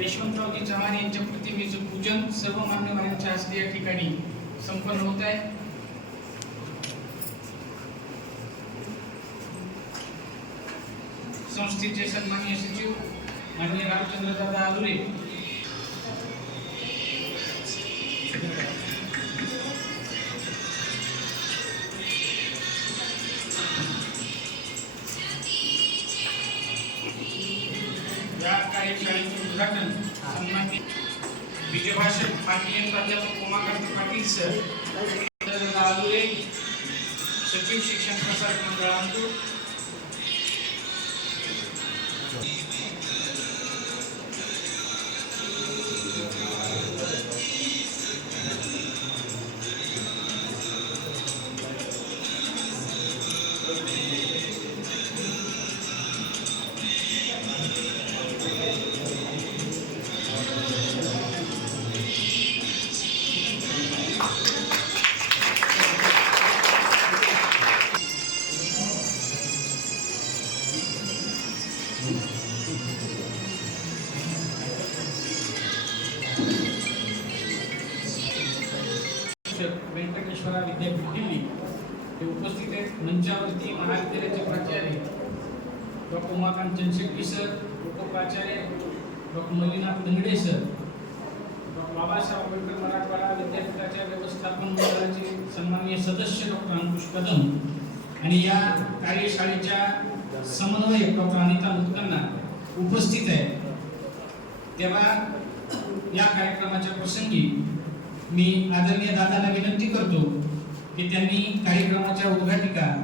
यशवंतरावजी चव्हाण यांच्या प्रतिमेचं पूजन सर्व मान्यवरांच्या हस्ते या ठिकाणी संपन्न होत आहे. संस्थेचे सन्माननीय सचिव माननीय रामचंद्र दादा आलुरे, या कार्यशाळेचे उद्घाटन सन्माननीय विजयभाषक माननीय प्राध्यापक उमाकांत पाटील सर आलुरे, सचिव शिक्षण प्रसारक मंडळ आंतूर, व्यंकटेश्वरा विद्यापीठ दिल्ली हे उपस्थित आहेत. मंचावरती महाविद्यालयाचे प्राचार्य डॉक्टर उमाकांत चंदशेट्टी सर, उपप्राचार्य doctor Mallinath Langade sir, doctor Babasaheb Ambedkar Marathwada विद्यापीठाच्या व्यवस्थापन मंडळाचे सन्माननीय सदस्य डॉक्टर अंकुश कदम आणि या कार्यशाळेच्या समन्वयक डॉक्टर अनिता मुतकन्ना उपस्थित आहेत. तेव्हा या कार्यक्रमाच्या प्रसंगी मी आदरणीय दादांना विनंती करतो की त्यांनी कार्यक्रमाच्या उद्घाटिका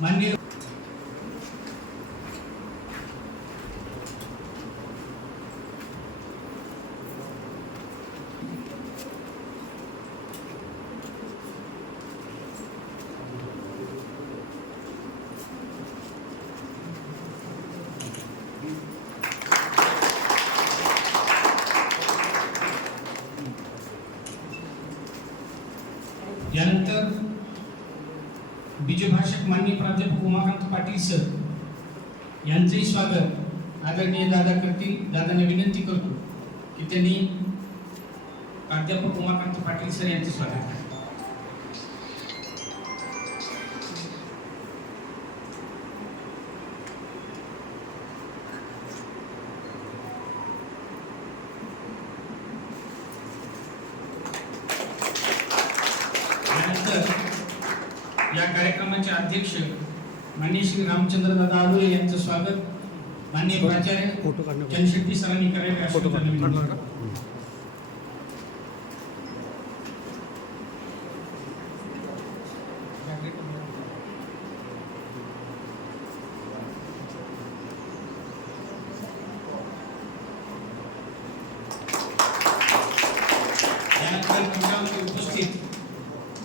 माननीय यानंतर विजयभाषक माननीय प्राध्यापक उमाकांत पाटील सर यांचेही स्वागत आदरणीय दादा करतील. दादांना विनंती करतो की त्यांनी प्राध्यापक उमाकांत पाटील सर यांचे स्वागत करा. या कार्यक्रमाचे अध्यक्ष माननीय श्री रामचंद्र दादा आलुरे यांचं स्वागत माननीय प्राचार्य चंदशेट्टी सरांनी करावे अशी विनंती. यानंतर उपस्थित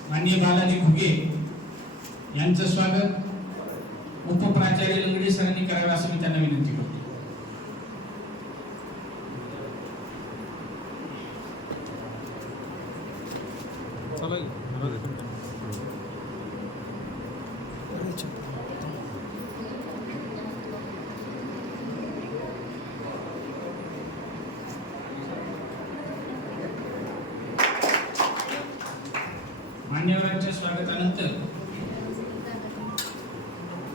माननीय बालाजी घुगे यांचं स्वागत उपप्राचार्य लंगडे सरांनी करावे असं मी त्यांना विनंती करतो. मान्यवरांच्या स्वागतानंतर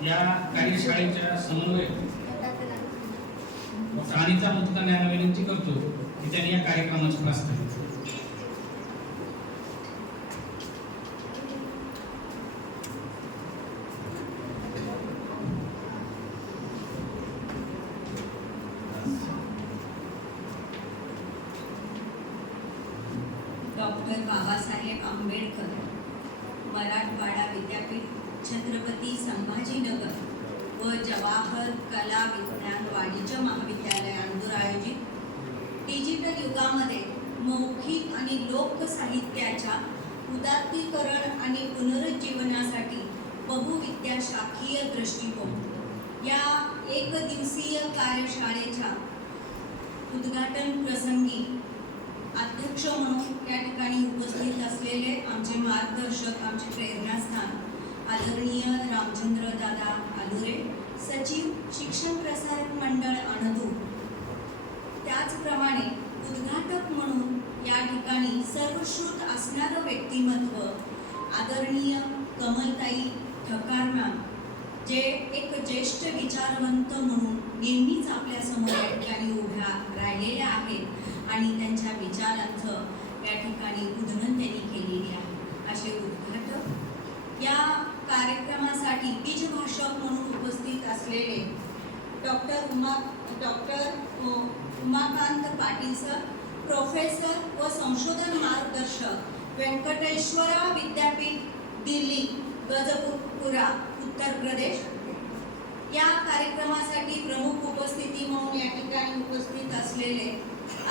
या कार्यशाळेच्या समन्वयक डॉक्टर अनिता मुतकन्ना यांना विनंती करतो की त्यांनी या कार्यक्रमाचं प्रास्ताविक. डॉक्टर बाबासाहेब आंबेडकर मराठवाडा विद्यापीठ छत्रपती संभाजीनगर व जवाहर कला विज्ञान वाणिज्य महाविद्यालय आंतूर आयोजित डिजिटल युगामध्ये मौखिक आणि लोकसाहित्याच्या उदात्तीकरण आणि पुनरुज्जीवनासाठी बहुविद्याशाखीय दृष्टिकोन या एकदिवसीय कार्यशाळेच्या उद्घाटन प्रसंगी अध्यक्ष म्हणून या ठिकाणी उपस्थित असलेले आमचे मार्गदर्शक, आमचे प्रेरणास्थान आदरणीय रामचंद्र दादा आलुरे, सचिव शिक्षण प्रसारक मंडळ अणदूर, त्याचप्रमाणे सर्वश्रुत असणारं व्यक्तिमत्व आदरणीय कमलताई ठकार मॅम, जे एक ज्येष्ठ विचारवंत म्हणून नेहमीच आपल्या समोर या ठिकाणी उभ्या राहिलेल्या आहेत आणि त्यांच्या विचारांचं या ठिकाणी उधळण त्यांनी केलेली आहे. असे उद्घाटक या कार्यक्रमासाठी बीजभाषक म्हणून उपस्थित असलेले doctor Umakant Patil sir, professor व संशोधन मार्गदर्शक, व्यंकटेश्वरा विद्यापीठ दिल्ली, गजपुरा, उत्तर प्रदेश. या कार्यक्रमासाठी प्रमुख उपस्थिती म्हणून या ठिकाणी उपस्थित असलेले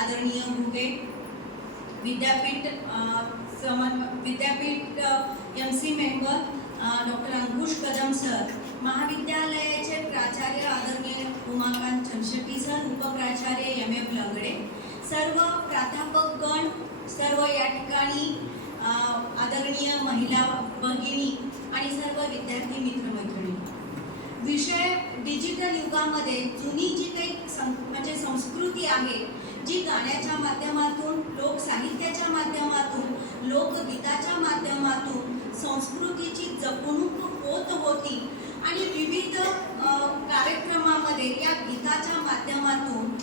आदरणीय भुगे, विद्यापीठ MC मेंबर डॉक्टर अंकुश कदम सर, महाविद्यालयाचे प्राचार्य आदरणीय उमाकांत चंशेटी सर, उपप्राचार्य MM लंगडे, सर्व प्राध्यापकगण, सर्व या ठिकाणी आदरणीय महिला भगिनी आणि सर्व विद्यार्थी मित्रमैत्रिणी. विषय डिजिटल युगामध्ये जुनी जी काही म्हणजे संस्कृती आहे, जी गाण्याच्या माध्यमातून, लोकसाहित्याच्या माध्यमातून, लोकगीताच्या माध्यमातून संस्कृतीची जपणूक होत होती आणि विविध कार्यक्रमामध्ये या गीताच्या माध्यमातून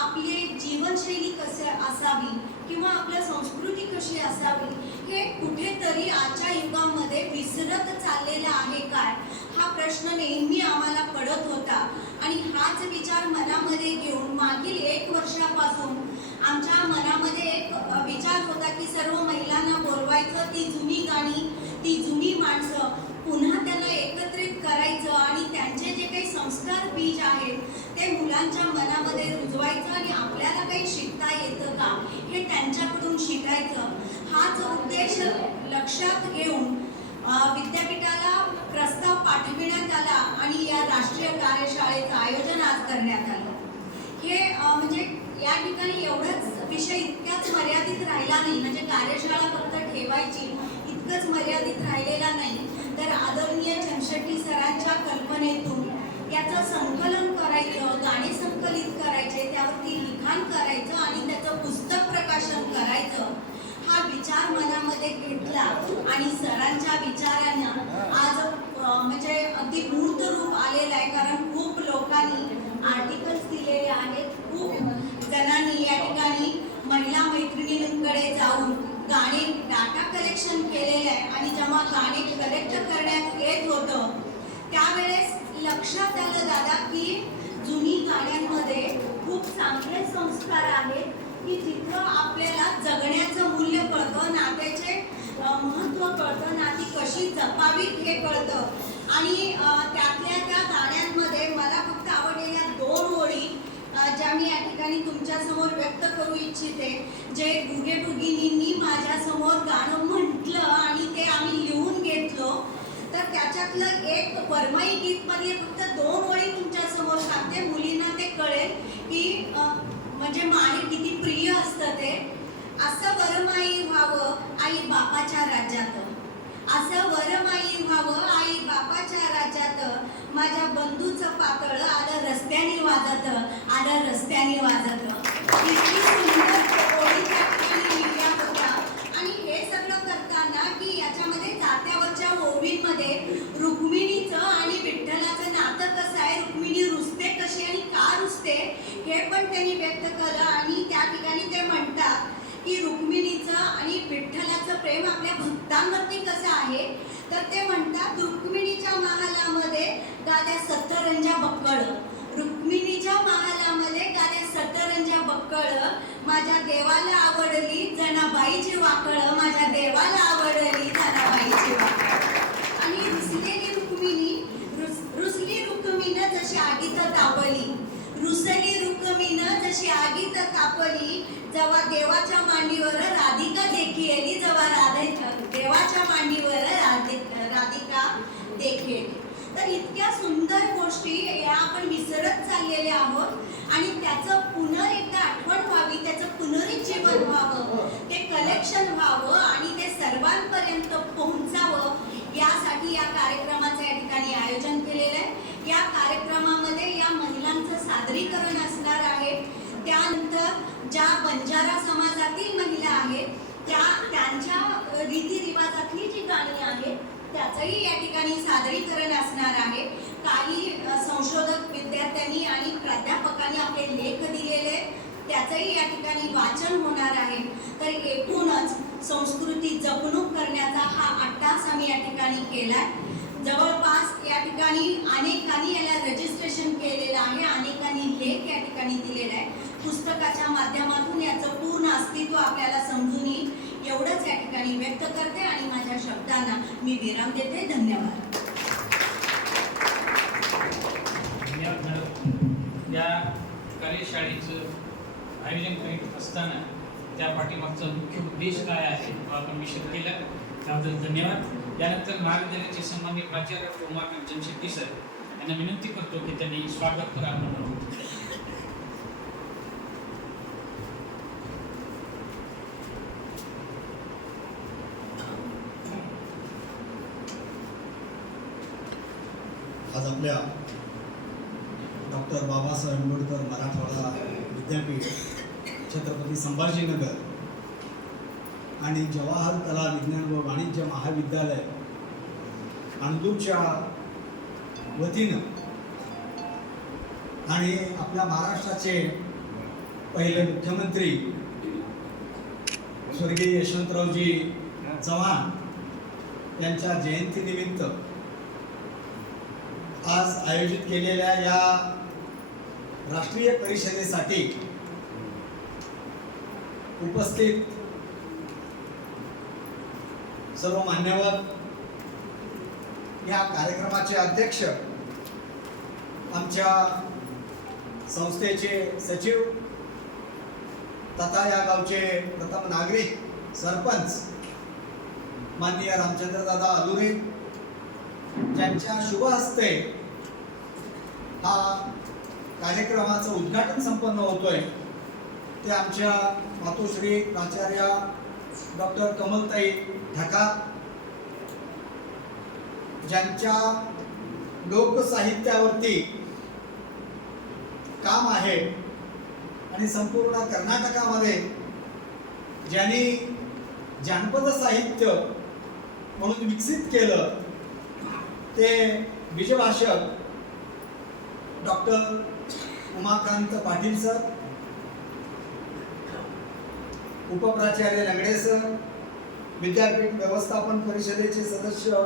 आपली जीवनशैली कशी असावी किंवा आपल्या संस्कृती कशी असावी हे कुठेतरी आजच्या युगामध्ये विसरत चाललेला आहे काय, हा प्रश्न नेहमी आम्हाला पडत होता. आणि हाच विचार मनामध्ये घेऊन मागील 1 वर्षापासून आमच्या मनामध्ये एक विचार होता की सर्व महिलांना बोलवायचं, ती जुनी गाणी, ती जुनी माणसं पुन्हा त्यांना एकत्रित करायचं आणि त्यांचे जे काही संस्कार बीज आहेत ते मुलांच्या मनामध्ये रुजवायचं आणि आपल्याला काही शिकता येतं का हे त्यांच्याकडून शिकायचं. हाच उद्देश लक्षात घेऊन विद्यापीठाला प्रस्ताव पाठविण्यात आला आणि या राष्ट्रीय कार्यशाळेचं आयोजन आज करण्यात आलं. हे म्हणजे या ठिकाणी एवढाच विषय इतक्याच मर्यादित राहिला नाही, म्हणजे कार्यशाळा फक्त ठेवायची इतकंच मर्यादित राहिलेला नाही, तर आदरणीय चंशेटी सरांच्या कल्पनेतून याचं संकलन करायचं, गाणे संकलित करायचे, त्यावरती लिखाण करायचं आणि त्याचं पुस्तक प्रकाशन करायचं हा विचार मनामध्ये घेतला आणि सरांच्या विचारानं आज म्हणजे अगदी मूर्त रूप आलेलं आहे. कारण खूप लोकांनी आर्टिकल्स दिलेले आहेत, खूप जणांनी या ठिकाणी महिला मैत्रिणींकडे जाऊन गाणे डाटा कलेक्शन केलेलं आहे आणि जेव्हा गाणे कलेक्ट करण्यात येत होतं त्यावेळेस लक्षात आलं दादा की जुनी गाण्यांमध्ये खूप चांगले संस्कार आहेत की जिथं आपल्याला जगण्याचं मूल्य कळतं, नात्याचे महत्त्व कळतं, नाती कशी जपावीत हे कळतं. आणि त्यातल्या त्या गाण्यांमध्ये मला फक्त आवडलेल्या 2 ओळी ज्या मी या ठिकाणी तुमच्यासमोर व्यक्त करू इच्छिते, जे भुगे भगिनींनी माझ्यासमोर गाणं म्हटलं आणि ते आम्ही लिहून घेतलो. तर त्याच्यातलं एक परमाई गीतमध्ये फक्त 2 ओळी तुमच्यासमोर सांगते, मुलींना ते कळेल की म्हणजे माहेर किती प्रिय असतं ते. असं वरमाई व्हावं आई बापाच्या राज्यात, असं वरमाई व्हावं आई बापाच्या राज्यात, माझ्या बंधूचं पातळ आलं रस्त्याने वाजत, आलं रस्त्याने वाजत. इतकी सुंदर ओळी त्या ठिकाणी लिहिल्या होत्या. आणि हे सगळं करताना की याच्यामध्ये जात्यावरच्या ओवींमध्ये रुक्मिणीचं आणि विठ्ठलाचं नातं कसं आहे, रुक्मिणी रुसते कशी आणि का रुसते हे पण त्यांनी व्यक्त केलं. आणि त्या ठिकाणी ते म्हणतात की रुक्मिणीचं आणि विठ्ठलाचं प्रेम आपल्या भक्तांवरती कसं आहे, तर ते म्हणतात रुक्मिणीच्या महालामध्ये गाद्या सतरंजा बक्कळ, रुक्मिणीच्या महालामध्ये गाद्या सतरंजा बक्कळ, माझ्या देवाला आवडली जनाबाईची वाकळ, माझ्या देवाला आवडली जनाबाईची वाकळ. आणि रुसलेली रुक्मिणी रुसली रुक्मिणीनं जशी आगीत तापली, रुसली रुक्मिणीनं जशी आगीत तापली, जेव्हा देवाच्या मांडीवर राधिका देखी आली, जेव्हा देवाच्या मांडीवर राधिका देखी आली. तर इतक्या सुंदर गोष्टी या आपण विसरत चाललेले आहोत आणि त्याचं पुन्हा एकदा आठवण व्हावी, त्याचं पुनरुज्जीवन व्हावं, ते कलेक्शन व्हावं आणि ते सर्वांपर्यंत पोहोचावं यासाठी या कार्यक्रमाचं या ठिकाणी आयोजन केलेलं आहे. या कार्यक्रमामध्ये या महिलांचं सादरीकरण असणार आहे. त्यानंतर ज्या बंजारा समाजातील महिला आहेत त्यांच्या रीतिरिवाजातली जी गाणी आहेत त्याचंही या ठिकाणी सादरीकरण असणार आहे. काही संशोधक विद्यार्थ्यांनी आणि प्राध्यापकांनी आपले लेख दिलेले त्याचंही या ठिकाणी वाचन होणार आहे. तर एकूणच संस्कृती जपणूक करण्याचा हा अट्टास आम्ही या ठिकाणी केलाय. जवळपास या ठिकाणी अनेकांनी याला रजिस्ट्रेशन केलेलं आहे, अनेकांनी लेख या ठिकाणी दिलेला आहे. पुस्तकाच्या माध्यमातून याचं पूर्ण अस्तित्व आपल्याला समजून येईल एवढंच या ठिकाणी व्यक्त करते आणि माझ्या शब्दांना मी विराम देते. धन्यवाद. या कार्यशाळेचं आयोजन करीत असताना त्या पाठीमागचा मुख्य उद्देश काय आहे तो आपण विषद केला, त्याबद्दल धन्यवाद. यानंतर महाविद्यालयाचे सन्माननीय प्राचार्य उमाकांत जमशेट्टी सर यांना विनंती करतो की त्यांनी स्वागत करावं. आज आपल्या डॉक्टर बाबासाहेब आंबेडकर मराठवाडा विद्यापीठ, छत्रपती संभाजीनगर आणि जवाहर कला विज्ञान व वाणिज्य महाविद्यालय अंदूरच्या वतीनं आणि आपल्या महाराष्ट्राचे पहिले मुख्यमंत्री स्वर्गीय यशवंतरावजी चव्हाण यांच्या जयंतीनिमित्त आज आयोजित केलेल्या या राष्ट्रीय परिषदेसाठी उपस्थित सर्व मान्यवर, या कार्यक्रमाचे अध्यक्ष, आमच्या संस्थेचे सचिव तथा या गावचे प्रथम नागरिक, सरपंच माननीय रामचंद्रदादा अलुरे, ज्यांच्या शुभ हस्ते हा कार्यक्रमाचं उद्घाटन संपन्न होतोय, ते आमच्या मातोश्री प्राचार्य डॉक्टर कमलताई ढकाळ, ज्यांच्या लोकसाहित्यावरती काम आहे आणि संपूर्ण कर्नाटकामध्ये ज्यांनी जानपद साहित्य म्हणून विकसित केलं ते बीजभाषक डॉक्टर उमाकांत पाटील सर, उपप्राचार्य लंगडे सर, विद्यापीठ व्यवस्थापन परिषदेचे सदस्य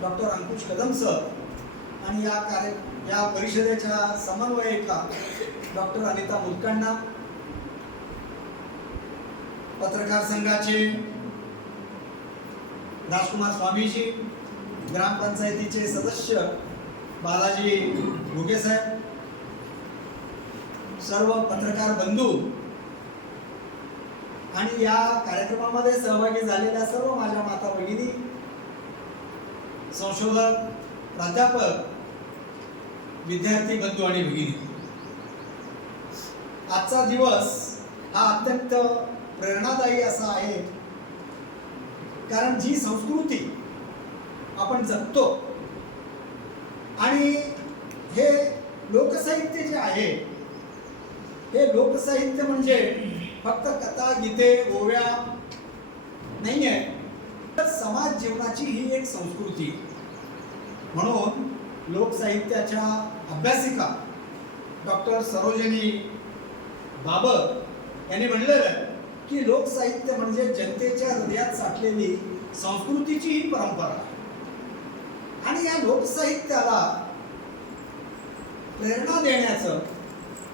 डॉक्टर अंकुश कदम सर आणि या परिषदेच्या समन्वयिका डॉक्टर अनिता मुलकण्णा, पत्रकार संघाचे राजकुमार स्वामीजी, ग्रामपंचायतीचे सदस्य बालाजी घुगे साहेब, सर्व पत्रकार बंधू आणि या कार्यक्रमामध्ये सहभागी झालेल्या सर्व माझ्या माता भगिनी, संशोधक, प्राध्यापक, विद्यार्थी बंधू आणि भगिनी, आजचा दिवस हा अत्यंत प्रेरणादायी असा आहे. कारण जी संस्कृती आपण जगतो आणि हे लोकसाहित्य जे आहे, हे लोकसाहित्य म्हणजे फक्त कथा, गीते, ओव्या नाही आहे, तर समाज जीवनाची ही एक संस्कृती. म्हणून लोकसाहित्याच्या अभ्यासिका डॉक्टर सरोजिनी बाबर यांनी म्हणलेलं आहे की लोकसाहित्य म्हणजे जनतेच्या हृदयात साठलेली संस्कृतीची ही परंपरा आहे. आणि या लोकसाहित्याला प्रेरणा देण्याचं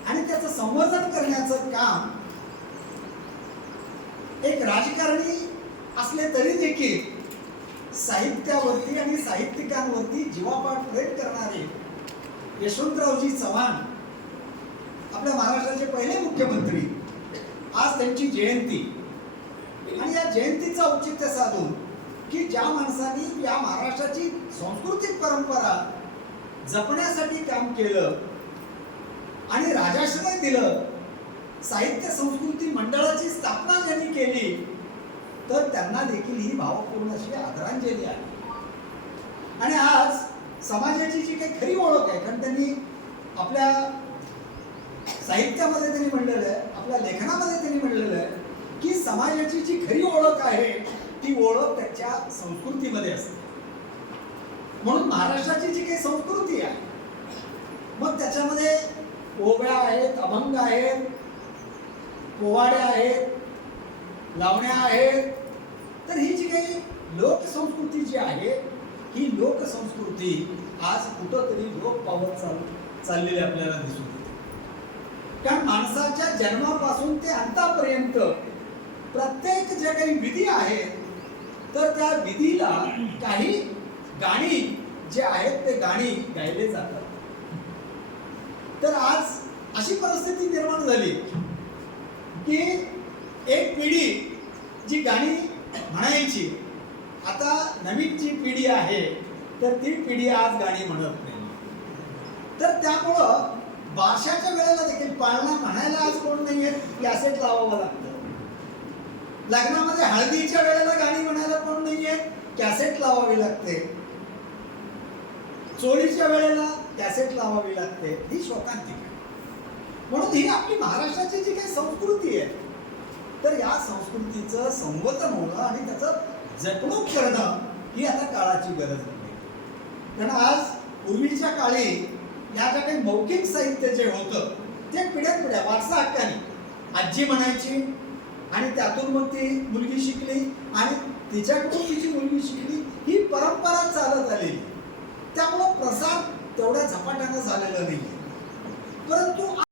आणि त्याचं संवर्धन करण्याचं काम एक राजकारणी असले तरी देखील साहित्यावरती आणि साहित्यिकांवरती जीवापाड प्रेम करणारे यशवंतरावजी चव्हाण, आपल्या महाराष्ट्राचे पहिले मुख्यमंत्री, आज त्यांची जयंती आणि या जयंतीचं औचित्य साधून की ज्या माणसांनी या महाराष्ट्राची सांस्कृतिक परंपरा जपण्यासाठी काम केलं आणि राजाश्रय दिलं, साहित्य संस्कृती मंडळाची स्थापना ज्यांनी केली, तर त्यांना देखील ही भावपूर्ण अशी आदरांजली आहे. आणि आज समाजाची जी काही खरी ओळख आहे, कारण त्यांनी आपल्या साहित्यामध्ये त्यांनी म्हणलेलं आहे, आपल्या लेखनामध्ये त्यांनी म्हणलेलं आहे की समाजाची जी खरी ओळख आहे ती ओळख त्याच्या संस्कृतीमध्ये असते. म्हणून महाराष्ट्राची जी काही संस्कृती आहे मग त्याच्यामध्ये ओव्या आहेत, अभंग आहेत, पोवाड्या आहेत, लावण्या आहेत. तर ही जी काही लोकसंस्कृती जी आहे ही लोकसंस्कृती आज कुठंतरी लोप पावत चाललेली आपल्याला दिसून येते. कारण माणसाच्या जन्मापासून ते अंतापर्यंत प्रत्येक जे काही विधी आहेत तर त्या विधीला काही गाणी जे आहेत ते गाणी गायले जातात. तर आज अशी परिस्थिती निर्माण झाली की एक पिढी जी गाणी म्हणायची, आता नवीन जी पिढी आहे तर ती पिढी आज गाणी म्हणत नाही. तर त्यामुळं बारशाच्या वेळेला देखील पाळणा म्हणायला आज कोण नाही आहे, कॅसेट लावावं लागतं. लग्नामध्ये हळदीच्या वेळेला गाणी म्हणायला कोण नाही आहे, कॅसेट लावावी लागते. चोळीच्या वेळेला कॅसेट लावावी लागते. ही शोकांतिक आहे. म्हणून ही आपली महाराष्ट्राची जी काही संस्कृती आहे तर या संस्कृतीचं संवर्धन होणं आणि त्याचं जपणूक करणं ही आता काळाची गरज आहे. कारण आज पूर्वीच्या काळी या ज्या काही मौखिक साहित्य जे होतं ते पिढ्यानपिढ्या वारसा हक्काने आजी म्हणायची आणि त्यातून मग ती मुलगी शिकली आणि तिच्याकडून तिची मुलगी शिकली, ही परंपरा चालत आलेली. त्यामुळं प्रसार तेवढ्या झपाट्यानं झालेला नाही. परंतु